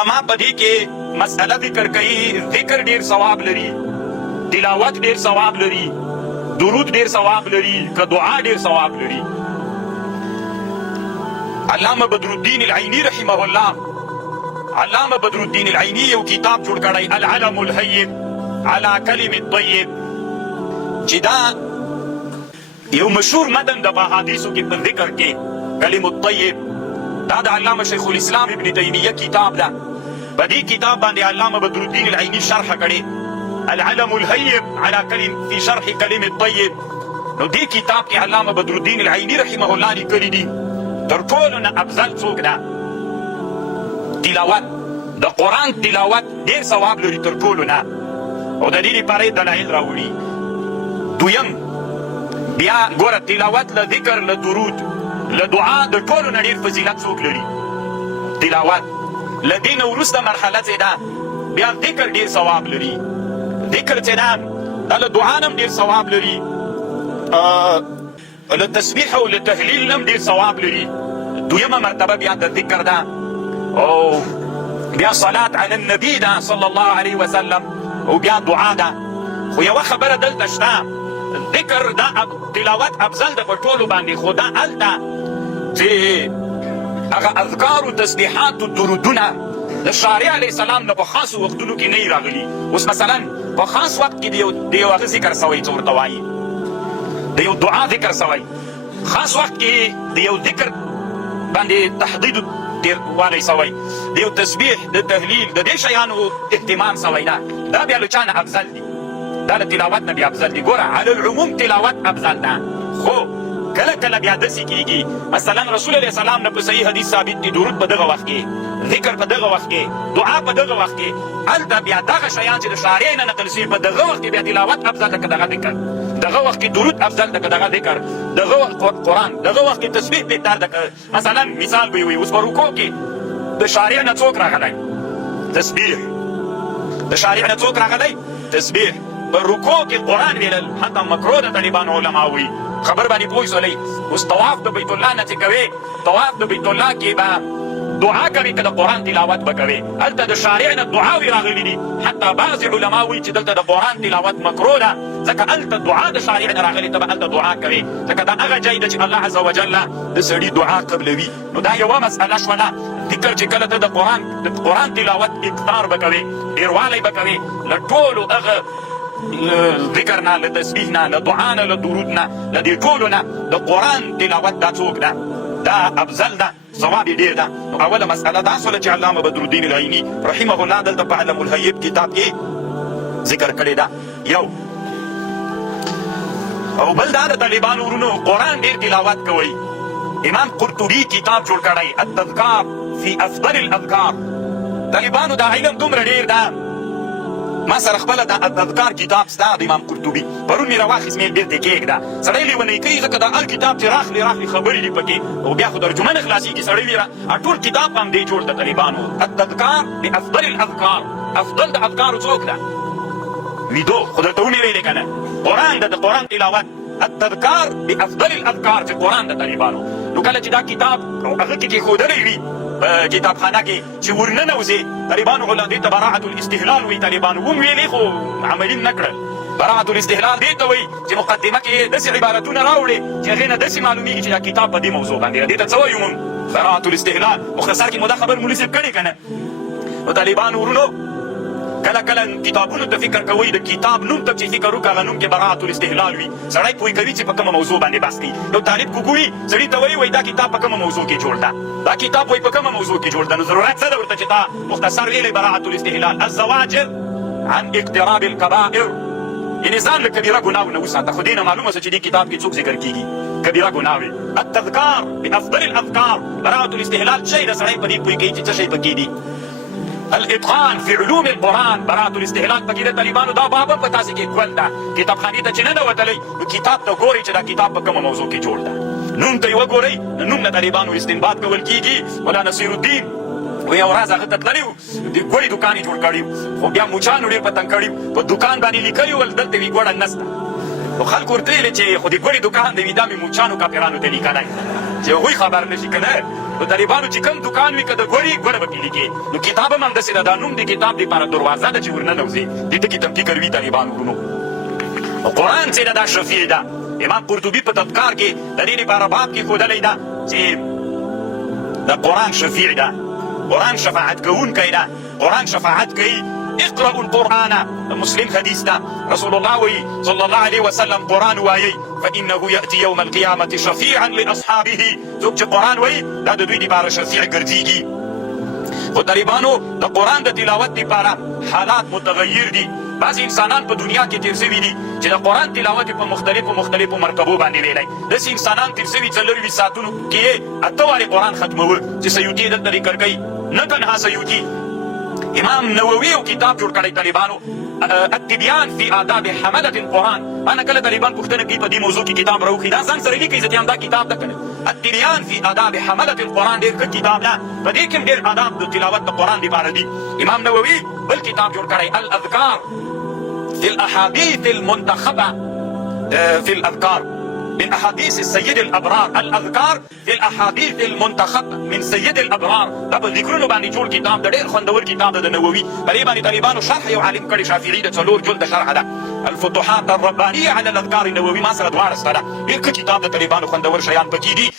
علما په دې کې مسأله ذکر کوي ذکر ډېر ثواب لري، تلاوت ډېر ثواب لري، درود ډېر ثواب لري، که دعا ډېر ثواب لري. علامه بدرالدین العینی رحمه الله، علامه بدرالدین العینی یو کتاب جوړ کړی العلم الهیب على کلم الطیب، چې دا یو مشهور متن د احادیثو کې په ذکر کې کلم الطیب دا د علامه شیخ الاسلام ابن تیمیه کتاب ده. په دې کتاب باندې علامه بدرالدین العینی شرح کړي العلم الهیب على فی شرح کلم الطیب. نو دې کتاب کې علامه بدرالدین العینی رحمه الله لیکلي دي تر ټولو نه افضل څوک ده تلاوت د قرآن تلاوت ډېر ثواب لري تر ټولو نه، او د دې لپاره یې دلایل راوړي. دویم بیا ګوره تلاوت له ذکر له درود له دعا د ټولو نه ډېر فضیلت څوک لري تلاوت. له دې نه وروسته مرحله چې ده بیا ذکر ډېر ثواب لري، ذکر چې ده دا له دعا نه هم ډېر ثواب لري، له تسبیح او له تهلیل نه هم ډېر ثواب لري. دویمه مرتبه بیا د ذکر ده، او بیا صلات علی النبی ده صلی الله علیه وسلم، او بیا دعا ده. خو یوه خبره دلته شته، ذکر دا تلاوت افضل ده په ټولو باندې، خو دا هلته چې هغه اذکار و تسبیحات و درودونه د شارع علیه السلام نه په خاصو وختونو کې نه راغلي. اوس مثلا په خاص وخت کې د یو هغه ذکر سوی څه ورته وایي، د یو دعا ذکر سوی، خاص وخت کې د یو ذکر باندې تحدید ډېروالی سوی، د یو تسبیح د تهلیل د دې شیانو اهتمام سوی ده، دا بیا له چا نه افضل دي، دا له تلاوت نه بیا افضل دي. ګوره علی العموم تلاوت افضل ده، خو کله کله بیا داسې کېږي مثلا رسول علیه السلام نه په صحیح حدیث ثابت دي درود په دغه وخت کې، ذکر په دغه وخت کې، دعا په دغه وخت کې، هلته بیا دغه شیان چې د شارع نه نقل شوي په دغه وخت کې بیا تلاوت افضل ده که دغه ذکر، دغه وخت کې درود افضل ده که دغه ذکر، دغه وخت قرآن، دغه وخت کې تسبیح بهتر ده که مثلا مثال به وي اوس په رکوع کې د شارع نه څوک راغلی تسبیح، د شارع نه څوک راغلی تسبیح، په رکوع کې قرآن ویلل حتی مکروه د طالبانو علما وایي. خبر باندې پوه شولئ. اوس طواف د بیت الله نه چې کوې، طواف د بیت الله کې به دعا کوي که د قرآن تلاوت به کوې، هلته د شارع نه دعاوې راغلي دي، حتی بعضې علما وایي چې دلته د قرآن تلاوت مکروه ده، ځکه هلته دعا د شارع نه راغلې ته به هلته دعا کوې، ځکه دا هغه ځای ده چې الله عز وجل د سړي دعا قبلوي. نو دا یوه مسئله شوله. ذکر چې کله ته د قرآن تلاوت اکثار به کوې، ډېروالی به کوې، له ټولو هغه ذکر نه، له تسبیح نه، له دعا نه، له درود نه، له دې ټولو نه د قرآن تلاوت دا څوک ده دا افضل ده، ثواب یې ډېر ده. نو اوله مسئله دا شوله چې علامه بدرالدین العیني رحمه الله دلته په علم الهیب کتاب کې ذکر کړې ده یو. او بل دا د طالبانو ورونو قرآن ډېر تلاوت کوئ. امام قرطبي کتاب جوړ کړی التذکار فی افضل الاذکار. طالبانو دا علم دومره ډېر ده، ما سره خپله د التذکار کتاب ستا د امام قرطبي پرون مې راواخیست مې بېرته کېږده. سړی لیونی کوي ځکه دا هر کتاب چې راخلي خبرې دي پکې، او بیا خو ترجمه نه خلاصېږي. سړی ویره ټول کتاب هم دی جوړ د طالبانو التذکار بافضل الاذکار. افضل د اذکارو څوک ده؟ ویدو خو درته ومې ویلې که نه، قرآن ده، د قرآن تلاوت التذکار بافضل الاذکار چې قرآن د طالبانو. نو کله چې دا کتاب هغه کې کېښودلی وي په کتابخانه کې چې ورننوځې، طالبانو خو دې ته براعة الاستهلال وایي، طالبانو هم ویلې خو عملي نه کړل. براعة الاستهلال دې ته وایي چې مقدمه کې داسې عبارتونه راوړې چې هغې نه داسې معلومېږي چې دا کتاب په دې موضوع باندې دې ته څه وایو موږ براعة الاستهلال. مختصر کې مو دا خبر مولي صاحب کړې که نه. نو طالبانو ورونو کله کله کتابونو ته فکر کوئ، د کتاب نوم ته چې فکر وکړه هغه نوم کې براعة الاستهلال وي، سړی پوه کوي چې په کومه موضوع باندې بحث کوي. نو طالب کو ګوري سړي ته وایي دا کتاب په کومه موضوع کې جوړ ده، دا کتاب وایي په کومه موضوع کې جوړ ده. نو ضرورت څه ده ورته چې تا مختصر ویلی براعة الاستهلال الزواجر عن اقتراب الکبائر، یعنې ځان له کبیره ګناو نه وساته. خو دې نه معلومه شوه چې دې کتاب کې څوک ذکر کېږي کبیره ګناوې. التذکار بافضل الاذکار، براعة الاستهلال شی ده، سړی په دې پوه کوي چې څه شی پکې دي. الاتقان فی علوم القرآن، براعة الاستهلال پکې د طالبانو دا باب په تاسې کې کول ده. کتابخانې ته چې ننوتلی نو کتاب ته ګورئ چې دا کتاب په کومه موضوع کې جوړ ده، نوم ته یې وګورئ، نوم نه طالبانو استنباط کول کېږي. مولا نصیر الدین و یو ورځ هغه ته تللی و، د ګوړې دوکان یې جوړ کړی و، خو بیا مچانو ډېر پتنګ کړي و، په دوکان باندې لیکلي ول دلته وي ګوړه نسته. نو خلکو ورته ویلې چې خو د ګوړې دوکان دی وي دا مې مچانو کاپرانو ته لیکلی چې هغوی خبر نه شي که نه. نو طالبانو چې کوم دکان وي که د ګوړې ګوړه به پې لیکې نو کتاب هم همداسې ده دا نوم د کتاب دپاره دروازه ده چې ورننوځې دې ټکي ته هم فکر وي طالبانو ورونو قرآن چې ده دا شفیع ده امام قرطبي په تذکار کې د دې لپاره باب کې ښودلی ده چې د قرآن شفیع ده قرآن شفاعت کوونکی ده قرآن شفاعت کوي اقرأوا القرآن مسلم حدیث ده رسول الله وی صلی الله علیه وسلم قرآن وایي فإنه يأتي يوم القيامة شفيعا لأصحابه څوک چې قرآن وایي دا د دوی لپاره شفیع ګرځېږي خو طالبانو د قرآن د تلاوت لپاره حالات متغیر دي بعضې انسانان په دنیا کې تېر سوي دي چې د قرآن تلاوت په مختلفو مرتبو باندې ویلی داسې انسانان تېر سوي 4 ساعتونو کې 8 وارې قرآن ختموه چې سیوطي یې دلته ذکر کوي نه تنها سیوطي امام نووي یو کتاب جوړ کړی طالبانو التبیان فی آداب حملة القرآن انا کله طالبان پوښتنه کوي په دې موضوع کې کتاب راوښي دا ځان سره لیکي زه هم دا کتاب ده کړی التبیان فی آداب حملة القرآن ډېر ښه کتاب ده په دې کې هم ډېر آداب د تلاوت د قرآن دپاره دي امام نووي بل کتاب جوړ کړی الاذکار في الأحاديث المنتخبة في الأذكار من أحاديث السيد الأبرار الأذكار في الأحاديث المنتخبة من سيد الأبرار دا په ذکرونو باندې جوړ کتاب د ډېر خوندور کتاب د نووي په دې باندې طالبانو شرح یو عالم کړی شافعي د 4 جلده شرح ده الفتوحات الربانية على الأذكار النووي ما سره دواړه سره ډېر ښه کتاب د طالبانو خوندور شیان پکې دي